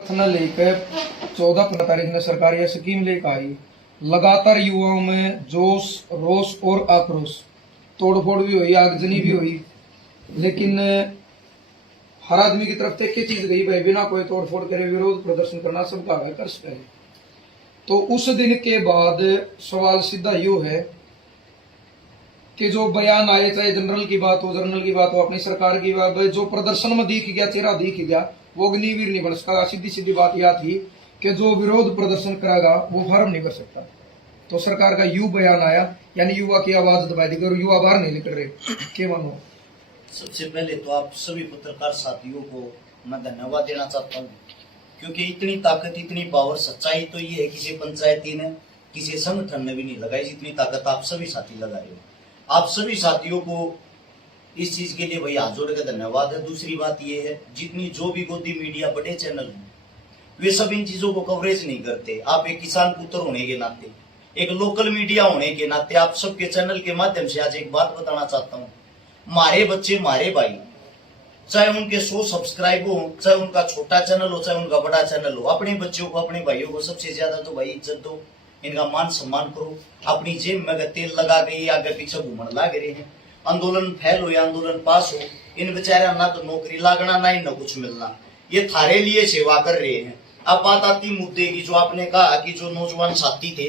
लेकर 14-15 तारीख में सरकार यह स्कीम लेकर आई। लगातार युवाओं में जोश, रोष और आक्रोश, तोड़फोड़ भी हुई, आगजनी भी हुई, लेकिन हर आदमी की तरफ एक ही चीज गई, भाई बिना कोई तोड़फोड़ करे विरोध प्रदर्शन करना सबका है, कर सके। तो उस दिन के बाद सवाल सीधा यो है कि जो बयान आए, चाहे जनरल की बात हो, जर्नल की बात हो, अपनी सरकार की बात, जो प्रदर्शन में दिख गया, चेहरा दिख गया, वो अग्निवीर नहीं बन सकता। सीधी सीधी बात यह थी कि जो विरोध प्रदर्शन करेगा वो फर्म नहीं कर सकता। तो सरकार का यू बयान आया, यानी युवा की आवाज दबा दी और युवा बाहर नहीं निकल रहे। क्या मानो? सबसे पहले तो आप सभी पत्रकार साथियों को मैं धन्यवाद देना चाहता हूँ, क्योंकि इतनी ताकत, इतनी पावर, सच्चाई तो ये है किसी पंचायती ने, किसी संगठन ने भी नहीं लगाई जितनी ताकत आप सभी साथी लगा रहे हो। आप सभी साथियों को इस चीज के लिए भाई हाथ जोड़ के धन्यवाद है। दूसरी बात ये है, जितनी जो भी गोदी मीडिया, बड़े चैनल हैं, वे सब इन चीजों को कवरेज नहीं करते। आप एक किसान पुत्र होने के नाते, एक लोकल मीडिया होने के नाते, आप सबके चैनल के माध्यम से आज एक बात बताना चाहता हूँ। मारे बच्चे, मारे भाई, चाहे उनके 100 सब्सक्राइब हो, चाहे उनका छोटा चैनल हो, चाहे उनका बड़ा चैनल हो, अपने बच्चों को, अपने भाइयों को सबसे ज्यादा तो भाई इज्जत दो, इनका मान सम्मान करो। अपनी जेब में तेल लगा के आगे पीछे घूमने लग रहे हैं, आंदोलन फैल हो या आंदोलन पास हो, इन बेचारा ना तो नौकरी लागना, ना ही न कुछ मिलना, ये थारे लिए सेवा कर रहे हैं। अब बात आती मुद्दे की, जो आपने कहा कि जो नौजवान साथी थे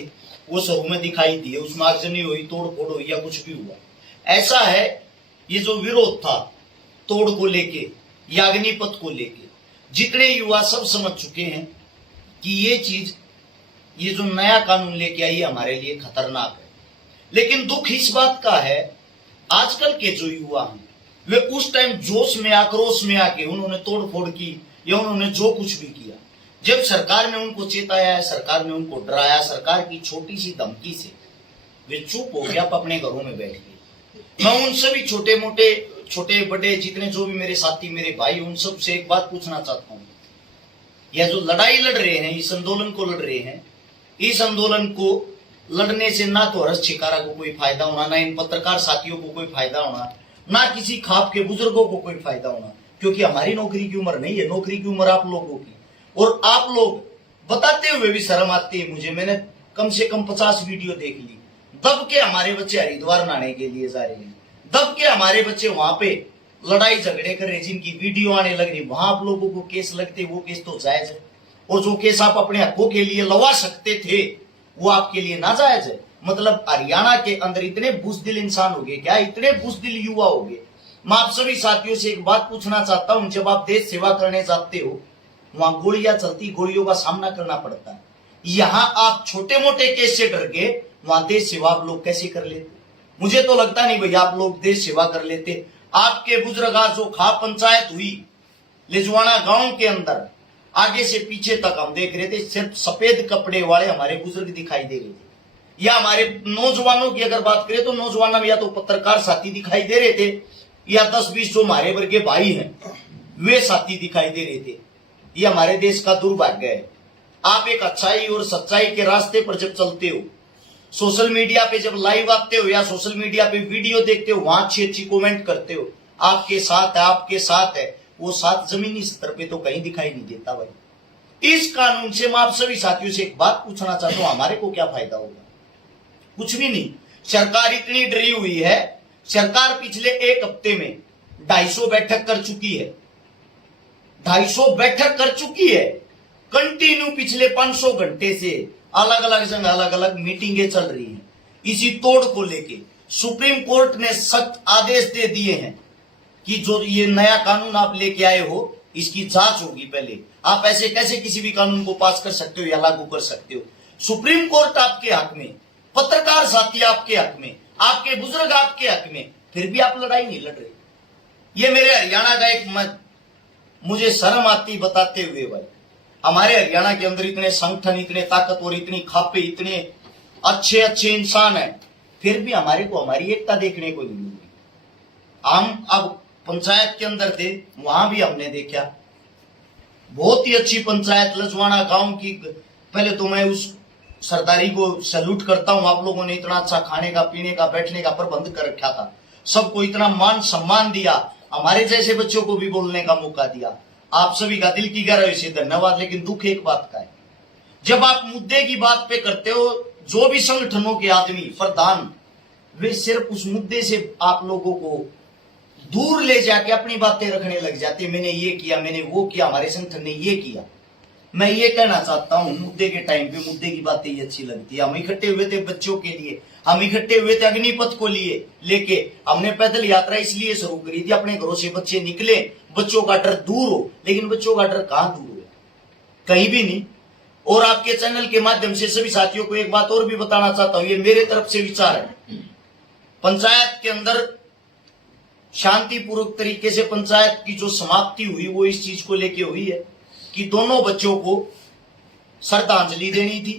वो शहरों में दिखाई दिए, उसमें आगजनी हुई, तोड़ फोड़ हुई या कुछ भी हुआ, ऐसा है। ये जो विरोध था तोड़ को लेके या अग्निपथ को लेके, जितने युवा सब समझ चुके हैं कि ये चीज, ये जो नया कानून लेके आई हमारे लिए खतरनाक है। लेकिन दुख इस बात का है, आजकल के जो युवा हैं वे उस टाइम जोश में, आक्रोश में आके उन्होंने तोड़फोड़ की या उन्होंने जो कुछ भी किया, जब सरकार ने उनको चेताया है, सरकार ने उनको डराया, सरकार की छोटी सी धमकी से वे चुप हो गया, अपने घरों में बैठ गए। मैं उन सभी छोटे मोटे, छोटे बड़े, जितने जो भी मेरे साथी, मेरे भाई, उन सब से एक बात पूछना चाहता हूँ। यह जो लड़ाई लड़ रहे हैं, इस आंदोलन को लड़ रहे हैं, इस आंदोलन को लड़ने से ना तो हर्ष छिकारा को कोई फायदा होना, ना इन पत्रकार साथियों को कोई फायदा होना, ना किसी खाप के बुजुर्गों को कोई फायदा होना, क्योंकि हमारी नौकरी की उम्र नहीं है, नौकरी की उम्र आप लोगों की। और आप लोग बताते हुए भी शर्म आती है मुझे, मैंने कम से कम 50 वीडियो देख ली। दब के हमारे बच्चे हरिद्वार नहाने के लिए जा रहे हैं, दब के हमारे बच्चे वहां पे लड़ाई झगड़े कर रहे, जिनकी वीडियो आने लग रही, वहां आप लोगों को केस लगते, वो केस तो जायज है। और जो केस आप अपने हकों के लिए लड़वा सकते थे वो आपके लिए नाजायज है। मतलब हरियाणा के अंदर इतने बुजदिल इंसान हो गए क्या, इतने बुजदिल युवा हो गए। मैं आप सभी साथियों से एक बात पूछना चाहता हूं, जब आप देश सेवा करने जाते हो, वहां गोलियां चलती, गोलियों का सामना करना पड़ता है। यहां आप छोटे मोटे केस से डर के वहां देश सेवा आप लोग कैसे कर लेते? मुझे तो लगता नहीं भैया आप लोग देश सेवा कर लेते। आपके बुजुर्ग, आज जो खाप पंचायत हुई लिजवाना गांव के अंदर, आगे से पीछे तक हम देख रहे थे, सिर्फ सफेद कपड़े वाले हमारे बुजुर्ग दिखाई दे रहे थे। या हमारे नौजवानों की अगर बात करें तो नौजवान या तो पत्रकार साथी दिखाई दे रहे थे, या 10-20 जो हमारे वर्ग के भाई हैं वे साथी दिखाई दे रहे थे। ये हमारे देश का दुर्भाग्य है। आप एक अच्छाई और सच्चाई के रास्ते पर जब चलते हो, सोशल मीडिया पे जब लाइव आते हो या सोशल मीडिया पे वीडियो देखते हो, वहां अच्छी अच्छी कमेंट करते हो, आपके साथ है, आपके साथ है, वो साथ जमीनी स्तर पे तो कहीं दिखाई नहीं देता भाई। इस कानून से मैं आप सभी साथियों से एक बात पूछना चाहता हूं, हमारे को क्या फायदा होगा? कुछ भी नहीं। सरकार इतनी डरी हुई है, सरकार पिछले एक हफ्ते में 250 बैठक कर चुकी है, 250 बैठक कर चुकी है कंटिन्यू। पिछले 500 घंटे से अलग अलग जगह अलग अलग मीटिंगें चल रही हैं इसी तोड़ को लेके। सुप्रीम कोर्ट ने सख्त आदेश दे दिए हैं कि जो ये नया कानून आप लेके आए हो, इसकी जांच होगी पहले। आप ऐसे कैसे किसी भी कानून को पास कर सकते हो या लागू कर सकते हो? सुप्रीम कोर्ट आपके हक में, पत्रकार साथी आपके हक में, आपके बुजुर्ग आपके हक में, फिर भी आप लड़ाई नहीं लड़ रहे। ये मेरे हरियाणा का एक मत, मुझे शर्म आती बताते हुए भाई। हमारे हरियाणा के अंदर इतने संगठन, इतने ताकतवर, इतनी खापे, इतने अच्छे अच्छे इंसान हैं, फिर भी हमारे को हमारी एकता देखने को नहीं मिली। हम अब पंचायत के अंदर थे, वहां भी हमने देखा बहुत ही अच्छी पंचायत लजवाना गांव की। पहले तो मैं उस सरदारी को सैल्यूट करता हूं, आप लोगों ने इतना अच्छा खाने का, पीने का, बैठने का प्रबंध कर रखा था, सबको इतना मान सम्मान दिया, हमारे जैसे बच्चों को भी बोलने का मौका दिया। आप सभी का दिल की गहराई से धन्यवाद। लेकिन दुख एक बात का है, जब आप मुद्दे की बात पे करते हो, जो भी संगठनों के आदमी प्रधान, वे सिर्फ उस मुद्दे से आप लोगों को दूर ले जाके अपनी बातें रखने लग जाते। मैंने ये किया, मैंने वो किया, हमारे संगठन ने ये किया। मैं ये कहना चाहता हूं, मुद्दे के टाइम पे मुद्दे की बातें ही अच्छी लगती है। हम इकट्ठे हुए थे बच्चों के लिए, हम इकट्ठे हुए थे अग्निपथ को लिए लेके। हमने पैदल यात्रा इसलिए शुरू करी थी, अपने घरों से बच्चे निकले, बच्चों का डर दूर हो। लेकिन बच्चों का डर कहां दूर हो, कहीं भी नहीं। और आपके चैनल के माध्यम से सभी साथियों को एक बात और भी बताना चाहता हूं, ये मेरे तरफ से विचार है। पंचायत के अंदर शांतिपूर्वक तरीके से पंचायत की जो समाप्ति हुई वो इस चीज को लेके हुई है कि दोनों बच्चों को श्रद्धांजलि देनी थी।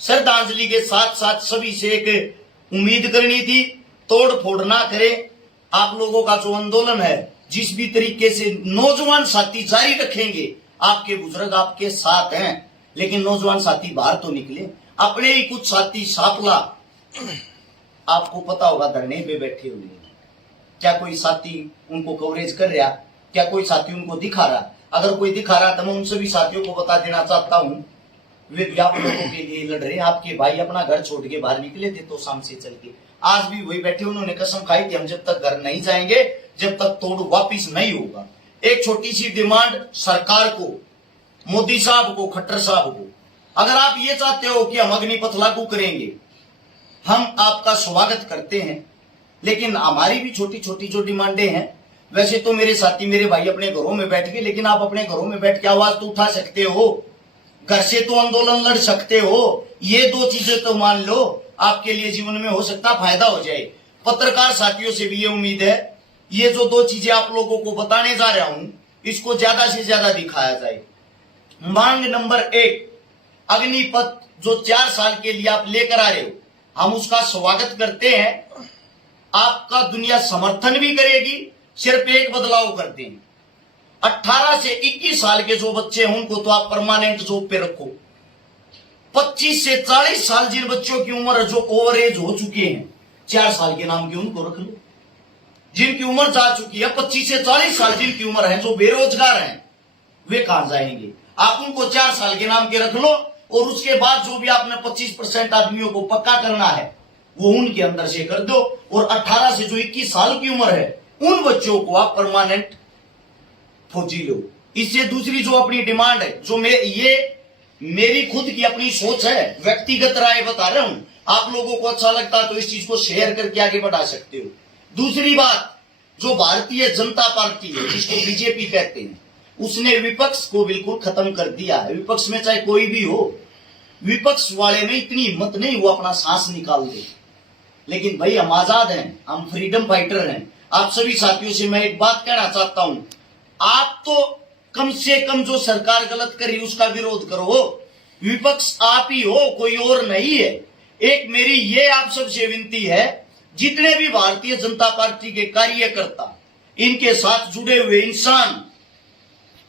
श्रद्धांजलि के साथ साथ सभी से एक उम्मीद करनी थी, तोड़ फोड़ ना करे। आप लोगों का जो आंदोलन है, जिस भी तरीके से नौजवान साथी जारी रखेंगे, आपके बुजुर्ग आपके साथ हैं, लेकिन नौजवान साथी बाहर तो निकले। अपने ही कुछ साथी सापला, आपको पता होगा, धरने पे बैठे हुए हैं। क्या कोई साथी उनको कवरेज कर रहा? क्या कोई साथी उनको दिखा रहा? अगर कोई दिखा रहा तो मैं उन सभी साथियों को बता देना चाहता हूं, वे भी आप लोगों के लिए लड़ रहे हैं। आपके भाई अपना घर छोड़ के बाहर निकले थे तो शाम से चल के आज भी वही बैठे, उन्होंने कसम खाई थी हम जब तक घर नहीं जाएंगे, जब तक तोड़ वापिस नहीं होगा। एक छोटी सी डिमांड सरकार को, मोदी साहब को, खट्टर साहब को, अगर आप ये चाहते हो कि हम अग्निपथ लागू करेंगे, हम आपका स्वागत करते हैं। लेकिन हमारी भी छोटी छोटी जो डिमांडें हैं, वैसे तो मेरे साथी मेरे भाई अपने घरों में बैठ गए, लेकिन आप अपने घरों में बैठ के आवाज तो उठा सकते हो, घर से तो आंदोलन लड़ सकते हो। ये दो चीजें तो मान लो, आपके लिए जीवन में हो सकता फायदा हो जाए। पत्रकार साथियों से भी ये उम्मीद है, ये जो दो चीजें आप लोगों को बताने जा रहा हूं, इसको ज्यादा से ज्यादा दिखाया जाए। मांग नंबर 1, अग्निपथ जो 4 साल के लिए आप लेकर आ रहे हो, हम उसका स्वागत करते हैं। आपका दुनिया समर्थन भी करेगी, सिर्फ एक बदलाव करते हैं, 18 से 21 साल के जो बच्चे हैं उनको तो आप परमानेंट जॉब पे रखो। 25 से 40 साल जिन बच्चों की उम्र जो ओवर एज हो चुके हैं, 4 साल के नाम के उनको रख लो। जिनकी उम्र जा चुकी है 25 से 40 साल जिनकी उम्र है, जो बेरोजगार हैं, वे कहां जाएंगे? आप उनको 4 साल के नाम के रख लो, और उसके बाद जो भी आपने 25% आदमियों को पक्का करना है वो उनके अंदर से कर दो। और 18 से जो 21 साल की उम्र है, उन बच्चों को आप परमानेंट फौजी लो। इससे दूसरी जो अपनी डिमांड है, जो ये मेरी खुद की अपनी सोच है, व्यक्तिगत राय बता रहा हूं, आप लोगों को अच्छा लगता है तो इस चीज को शेयर करके आगे बढ़ा सकते हो। दूसरी बात, जो भारतीय जनता पार्टी है, जिसको बीजेपी कहते हैं, उसने विपक्ष को बिल्कुल खत्म कर दिया है। विपक्ष में चाहे कोई भी हो, विपक्ष वाले में इतनी हिम्मत नहीं वो अपना सांस निकाल दे। लेकिन भाई हम आजाद हैं, हम फ्रीडम फाइटर हैं। आप सभी साथियों से मैं एक बात कहना चाहता हूं, आप तो कम से कम जो सरकार गलत कर रही उसका विरोध करो। विपक्ष आप ही हो, कोई और नहीं है। एक मेरी ये आप सबसे विनती है, जितने भी भारतीय जनता पार्टी के कार्यकर्ता, इनके साथ जुड़े हुए इंसान,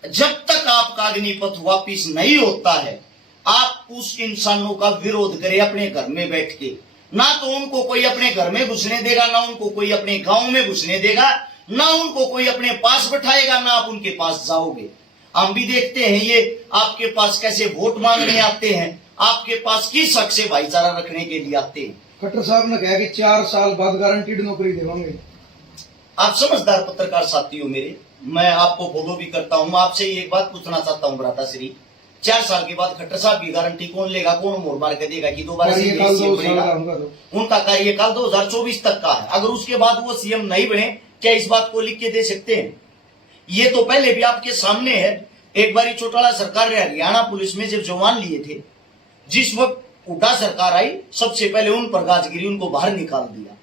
जब तक आपका अग्निपथ वापिस नहीं होता है, आप उस इंसानों का विरोध करें अपने घर में बैठ के। ना तो उनको कोई अपने घर में घुसने देगा, ना उनको कोई अपने गांव में घुसने देगा, ना उनको कोई अपने पास बैठाएगा, ना आप उनके पास जाओगे। हम भी देखते हैं ये आपके पास कैसे वोट मांगने आते हैं, आपके पास किस हक से भाईचारा रखने के लिए आते हैं। खट्टर साहब ने कहा कि 4 साल बाद गारंटीड नौकरी देवांगे। आप समझदार पत्रकार साथी हो मेरे, मैं आपको फॉलो भी करता हूं। मैं आपसे एक बात पूछना चाहता हूं भ्राता श्री, 4 साल के बाद खट्टर साहब की गारंटी कौन लेगा? कौन मोड़ मार के देगा कि दोबारा सीएम बनेगा? उनका कार्यकाल 2024 तक का है। अगर उसके बाद वो सीएम नहीं बने, क्या इस बात को लिख के दे सकते हैं? ये तो पहले भी आपके सामने है। एक बार चौटाला सरकार ने हरियाणा पुलिस में जब जवान लिए थे, जिस वक्त हुड्डा सरकार आई, सबसे पहले उन पर गाज गिरी, उनको बाहर निकाल दिया।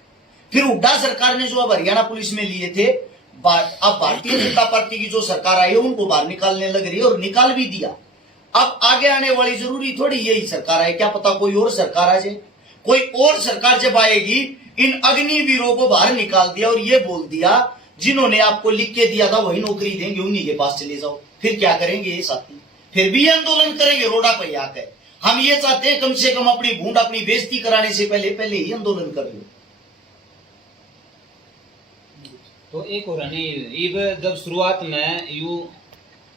फिर हुड्डा सरकार ने जो अब हरियाणा पुलिस में लिए थे, अब भारतीय जनता पार्टी की जो सरकार आई है उनको बाहर निकालने लग रही है, और निकाल भी दिया। अब आगे आने वाली जरूरी थोड़ी यही सरकार है, क्या पता कोई और सरकार आ जाए। कोई और सरकार जब आएगी, इन अग्निवीरों को बाहर निकाल दिया और ये बोल दिया जिन्होंने आपको लिख के दिया था वही नौकरी देंगे, उन्हीं के पास चले जाओ। फिर क्या करेंगे ये साथी? फिर भी आंदोलन करेंगे रोडा पे आकर। हम ये चाहते हैं कम से कम अपनी भूड, अपनी बेइज्जती कराने से पहले ही आंदोलन कर लो। तो एक और नहीं, जब शुरुआत में यू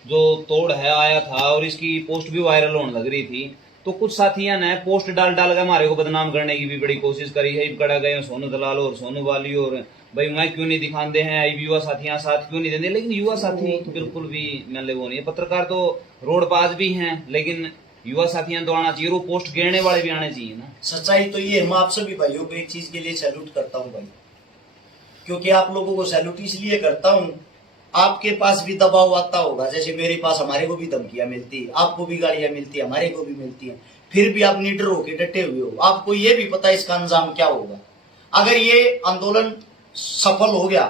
जो तोड़ है आया था और इसकी पोस्ट भी वायरल होने लग रही थी, तो कुछ साथियों ने पोस्ट डाल डाल के हमारे को बदनाम करने की भी बड़ी कोशिश करी है। कड़ा गए सोनू दलाल और सोनू वाली और भाई मैं क्यों नहीं दिखाते हैं, युवा साथियां साथ क्यों नहीं देते। लेकिन युवा साथी बिल्कुल भी मतलब वो नहीं है। पत्रकार तो रोडबाज भी हैं, लेकिन युवा साथियां तो आना चाहिए, वो पोस्ट गिरने वाले भी आने चाहिए ना। सच्चाई तो ये, मैं आप सभी भाइयों को एक चीज के लिए सैल्यूट करता हूँ भाई, क्योंकि आप लोगों को सैल्यूट इसलिए करता हूँ, आपके पास भी दबाव आता होगा, जैसे मेरे पास, हमारे को भी धमकियां मिलती है, आपको भी गालियां मिलती है, हमारे को भी मिलती है, फिर भी आप निडर होकर डटे हुए हो। आपको ये भी पता है इसका अंजाम क्या होगा। अगर ये आंदोलन सफल हो गया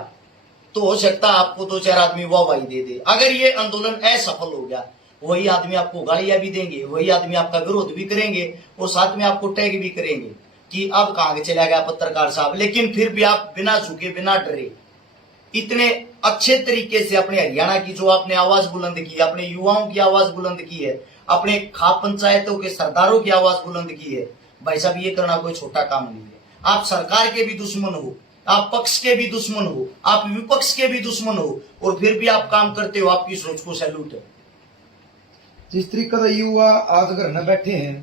तो हो सकता है आपको दो चार आदमी वाहवाही दे दे। अगर ये आंदोलन असफल हो गया, वही आदमी आपको गालियां भी देंगे, वही आदमी आपका विरोध भी करेंगे और साथ में आपको टैग भी करेंगे कि अब कहां चला गया पत्रकार साहब। लेकिन फिर भी आप बिना झुके बिना डरे इतने अच्छे तरीके से अपने हरियाणा की जो आपने आवाज बुलंद की, अपने युवाओं की आवाज बुलंद की है, अपने खाप पंचायतों के सरदारों की आवाज बुलंद की है, भाई साहब ये करना कोई छोटा काम नहीं है। आप सरकार के भी दुश्मन हो, आप पक्ष के भी दुश्मन हो, आप विपक्ष के भी दुश्मन हो, और फिर भी आप काम करते हो। आपकी सोच को सैल्यूट है। जिस तरीके से युवा आज घर न बैठे हैं,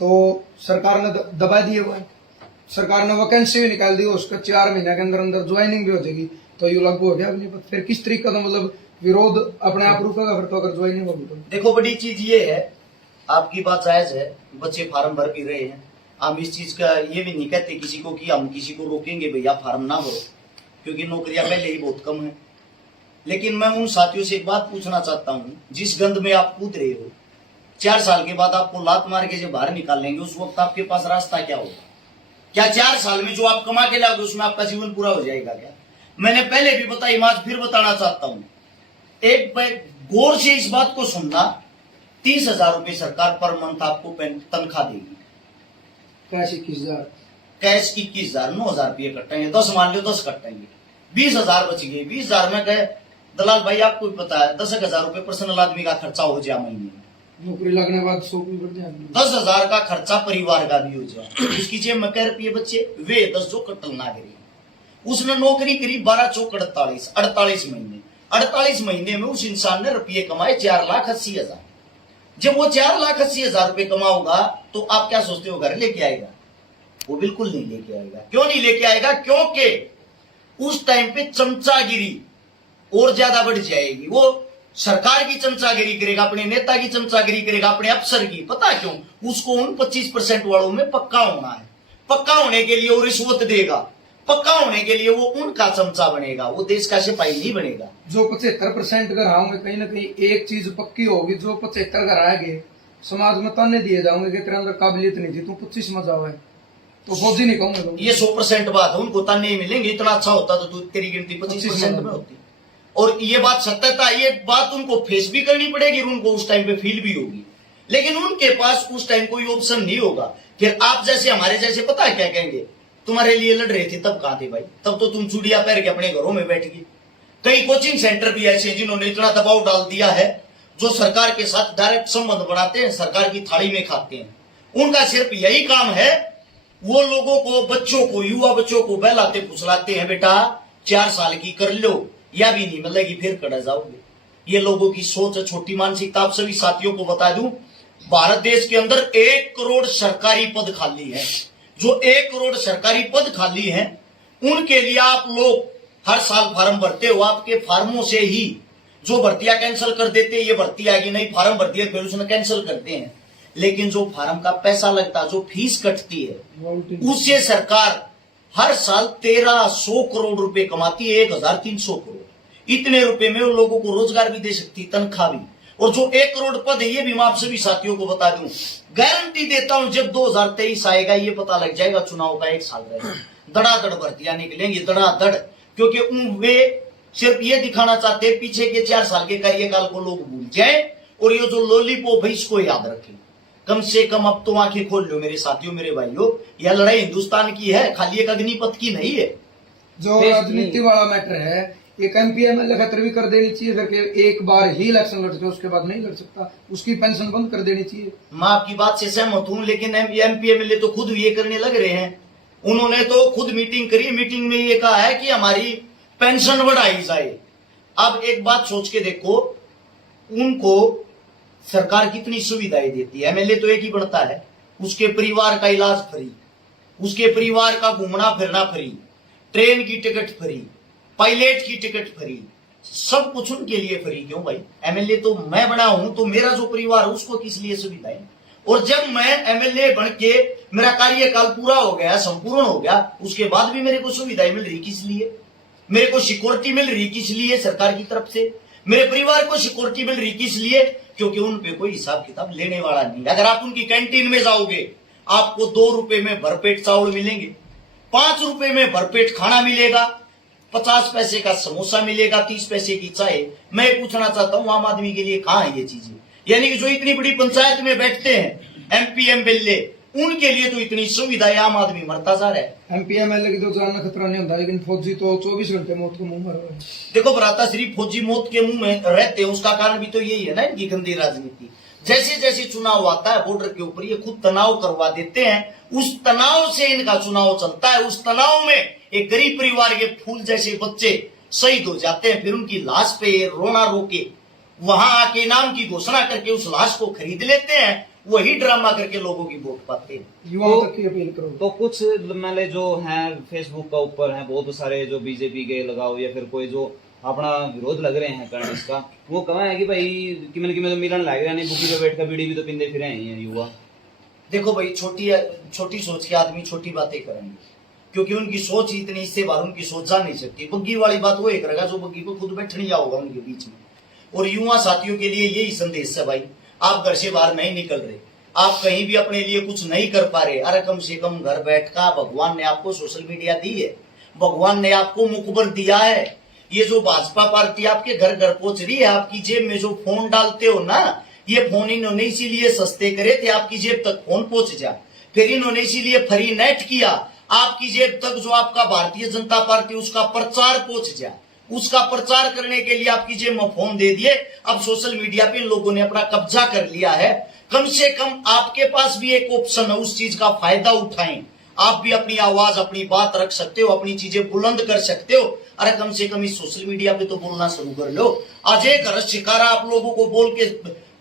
तो सरकार ने दबा दिए हुए हैं। सरकार ने वैकेंसी भी निकाल दी, उसका 4 महीने के अंदर अंदर ज्वाइनिंग भी हो जाएगी, तो यू लागू हो गया अगली बात। फिर किस तरीके का मतलब विरोध अपने आप रुकेगा फिर, तो अगर ज्वाइनिंग होगी तो। देखो बड़ी चीज ये है, आपकी बात जायज है, बच्चे फार्म भर भी रहे हैं। हम इस चीज का ये भी नहीं कहते किसी को कि हम किसी को रोकेंगे भैया फार्म ना भरो, क्योंकि नौकरियां पहले ही बहुत कम है। लेकिन मैं उन साथियों से एक बात पूछना चाहता हूं, जिस गंद में आप कूद रहे हो, 4 साल के बाद आपको लात मार के जब बाहर निकाल लेंगे, उस वक्त आपके पास रास्ता क्या होगा? क्या 4 साल में जो आप कमा के लाओगे उसमें आपका जीवन पूरा हो जाएगा क्या? मैंने पहले भी बताई, मैं आज फिर बताना चाहता हूं। एक गौर से इस बात को सुनना, 30,000 रुपए सरकार पर मंथ आपको तनख्वाह देगी। कैश 21,000, कैश 21,000, 9,000 रुपये कटेंगे, 10 मान लो 10 कटेंगे, 20,000 बच गए। 20,000 में गए दलाल भाई, आपको भी पता है 10,000 रुपए पर्सनल आदमी का खर्चा हो जाए महीने में। नौकरी लगने के बाद 100 भी बढ़ जाएगी। 10,000 का खर्चा परिवार का भी हो जाए। उसकी जेब में 1 रुपये बच्चे, वे 10 जो कटल ना करी। उसने नौकरी करी 12 चौक 48 महीने। 48 महीने में उस इंसान ने रुपये कमाए 4,80,000। जब वो 4,80,000 रुपए कमाओगा तो आप क्या सोचते हो घर लेके आएगा? वो बिल्कुल नहीं लेके आएगा। क्यों नहीं लेके आएगा? क्योंकि उस टाइम पे चमचागिरी और ज्यादा बढ़ जाएगी। वो सरकार की चमचागिरी करेगा, अपने नेता की चमचागिरी करेगा, अपने अफसर की। पता क्यों? उसको उन 25% वालों में पक्का होना है। पक्का होने के लिए वो रिश्वत देगा, पक्का होने के लिए वो उनका चमचा बनेगा, वो देश का सिपाही नहीं बनेगा। जो 75% घर आओगे, कहीं ना कहीं एक चीज पक्की होगी, जो 75 घर आएंगे समाज में ताने दिए जाओगे कि तेरे अंदर काबिलियत नहीं थी, तू 25 में जाओ है, तो फौजी नहीं कहूंगा। ये 100% बात है, उनको ताने मिलेंगे। इतना अच्छा होता तो तू तेरी गिनती 25% में होती। और ये बात सत्यता, ये बात उनको फेस भी करनी पड़ेगी, उनको उस टाइम पे फील भी होगी। लेकिन उनके पास उस टाइम कोई ऑप्शन नहीं होगा। फिर आप जैसे हमारे जैसे पता है क्या कहेंगे? तुम्हारे लिए लड़ रहे थे तब कहां थे भाई? तब तो तुम चूड़िया पहन के अपने घरों में बैठ गए। कई कोचिंग सेंटर भी ऐसे जिन्होंने इतना दबाव डाल दिया है, जो सरकार के साथ डायरेक्ट संबंध बनाते हैं, सरकार की थाली में खाते हैं। उनका सिर्फ यही काम है, वो लोगों को, बच्चों को, युवा बच्चों को बहलाते फुसलाते हैं, बेटा 4 साल की कर लो, या भी नहीं मिलेगी फिर कड़ा जाओगे। ये लोगों की सोच है, छोटी मानसिकता। आप सभी साथियों को बता दूं, भारत देश के अंदर 1 करोड़ सरकारी पद खाली है। जो 1 करोड़ सरकारी पद खाली हैं, उनके लिए आप लोग हर साल फार्म भरते हो। आपके फार्मों से ही जो भर्तियां कैंसिल कर देते हैं, ये भर्ती आएगी नहीं, फार्म भरती है, फिर उसमें कैंसिल करते हैं। लेकिन जो फार्म का पैसा लगता है, जो फीस कटती है, उससे सरकार हर साल 1,300 करोड़ रुपए कमाती है। 1,300 करोड़, इतने रुपए में उन लोगों को रोजगार भी दे सकती, तनख्वाह भी। और जो 1 करोड़ पद है, ये भी मैं आप सभी साथियों को बता दूं, गारंटी देता हूं, जब 2023 आएगा, ये पता लग जाएगा चुनाव का 1 साल रहेगा, धड़ाधड़ भर्तियां निकलेंगी, धड़ाधड़। क्योंकि वे सिर्फ ये दिखाना चाहते हैं पीछे के 4 साल के कार्यकाल को लोग भूल जाए, और ये जो लॉलीपॉप है इसको याद रखें। कम से कम अब तो आंखें खोल लो मेरे साथियों, मेरे भाइयों। यह लड़ाई हिंदुस्तान की है, खाली एक अग्निपथ की नहीं है। जो राजनीति वाला मैटर है, एक एमपीएमएल खतर भी कर देनी चाहिए, करके एक बार ही इलेक्शन लड़ सके, उसके बाद नहीं लड़ सकता, उसकी पेंशन बंद कर देनी चाहिए। मैं आपकी बात से सहमत हूं, लेकिन एमपीएमएलए तो खुद ये करने लग रहे हैं। उन्होंने तो खुद मीटिंग करी, मीटिंग में ये कहा है कि हमारी पेंशन बढ़ाई जाए। अब एक बात सोच के देखो, उनको सरकार कितनी सुविधाएं देती है। एमएलए तो एक ही बनता है, उसके परिवार का इलाज फ्री, उसके परिवार का घूमना फिरना फ्री, ट्रेन की टिकट फ्री, पायलट की टिकट फ्री, सब कुछ उनके लिए फ्री। क्यों भाई? एमएलए तो मैं बना हूं, तो मेरा जो परिवार है उसको किस लिए सुविधाएं? और जब मैं एमएलए बन के मेरा कार्यकाल पूरा हो गया, संपूर्ण हो गया, उसके बाद भी मेरे को सुविधाएं मिल रही किस लिए? मेरे को सिक्योरिटी मिल रही किस लिए? सरकार की तरफ से। मेरे परिवार को सिक्योरिटी मिल रही किस लिए? क्योंकि उन पे कोई हिसाब किताब लेने वाला नहीं। अगर आप उनकी कैंटीन में जाओगे, आपको 2 रुपए में भरपेट चावल मिलेंगे, 5 रुपए में भरपेट खाना मिलेगा, 50 पैसे का समोसा मिलेगा, 30 पैसे की चाय। मैं पूछना चाहता हूं, आम आदमी के लिए कहां है ये चीजें? यानी कि जो इतनी बड़ी पंचायत में बैठते हैं एमपी एमएलए, उनके लिए तो इतनी सुविधाएं, आम आदमी मरता जा रहा है। एमपी एमएलए की तो जान का खतरा नहीं होता, लेकिन फौजी तो 24 घंटे मौत के मुंह मर रहे हैं। देखो भ्राता श्री, फौजी मौत के मुंह में रहते हैं, उसका कारण भी तो यही है ना, इनकी गंदी राजनीति। जैसे जैसे चुनाव आता है बॉर्डर के ऊपर, ये खुद तनाव करवा देते हैं, उस तनाव से इनका चुनाव चलता है। उस तनाव में एक गरीब परिवार के फूल जैसे बच्चे शहीद हो जाते हैं, फिर उनकी लाश पे रोना रोके वहां आके नाम की घोषणा करके उस लाश को खरीद लेते हैं, वही ड्रामा करके लोगों की वोट पाते हैं। युवाओं तक की अपील करो। तो कुछ मैंने जो हैं फेसबुक का ऊपर हैं बहुत सारे जो बीजेपी के लगाओ या फिर कोई जो अपना विरोध लग रहे हैं करने इसका, वो कहा है कि भाई कि मैं तो मिलन लग रहा नहीं, बुकी पे बैठ कर बीड़ी भी तो पिंदे फिर हैं युवा। देखो भाई, छोटी सोच के आदमी छोटी बातें करेंगे, क्योंकि उनकी सोच इतनी, इससे बाहर उनकी सोच जा नहीं सकती। बग्गी वाली बात वो एक रहेगा जो बग्गी को खुद बैठने होगा उनके बीच में। और युवा साथियों के लिए यही संदेश है भाई, आप घर से बाहर नहीं निकल रहे, आप कहीं भी अपने लिए कुछ नहीं कर पा रहे, अरे कम से कम घर बैठ कर भगवान ने आपको सोशल मीडिया दी है, भगवान ने आपको मुखबर दिया है। ये जो भाजपा पार्टी आपके घर घर पहुंच रही है, आपकी जेब में जो फोन डालते हो ना, ये फोन इन्होंने इसीलिए सस्ते करे थे, आपकी जेब तक फोन पहुंच जा। फिर इन्होंने इसीलिए फ्री नेट किया, आपकी जेब तक जो आपका भारतीय जनता पार्टी उसका प्रचार पहुंच जा। उसका प्रचार करने के लिए आपकी जेब में फोन दे दिए। अब सोशल मीडिया पे इन लोगों ने अपना कब्जा कर लिया है। कम से कम आपके पास भी एक ऑप्शन है, उस चीज का फायदा उठाएं। आप भी अपनी आवाज, अपनी बात रख सकते हो, अपनी चीजें बुलंद कर सकते हो। अरे कम से कम इस सोशल मीडिया पे तो बोलना शुरू कर लो। आज एक रस शिकारा आप लोगों को बोल के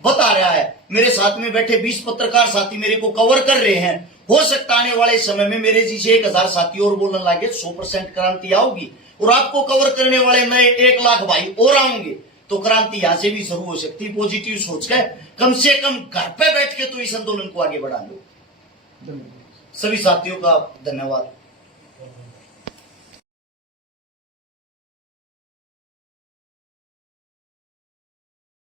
बता रहा है, मेरे साथ में बैठे 20 पत्रकार साथी मेरे को कवर कर रहे हैं। हो सकता आने वाले समय में मेरे जैसे 1000 साथी और बोलने लगे, 100% क्रांति आओगी और आपको कवर करने वाले नए 1 लाख भाई और आएंगे, तो क्रांति यहां से भी शुरू हो सकती है। पॉजिटिव सोच के कम से कम घर पे बैठ के तो इस आंदोलन को आगे बढ़ा लो। सभी साथियों का धन्यवाद।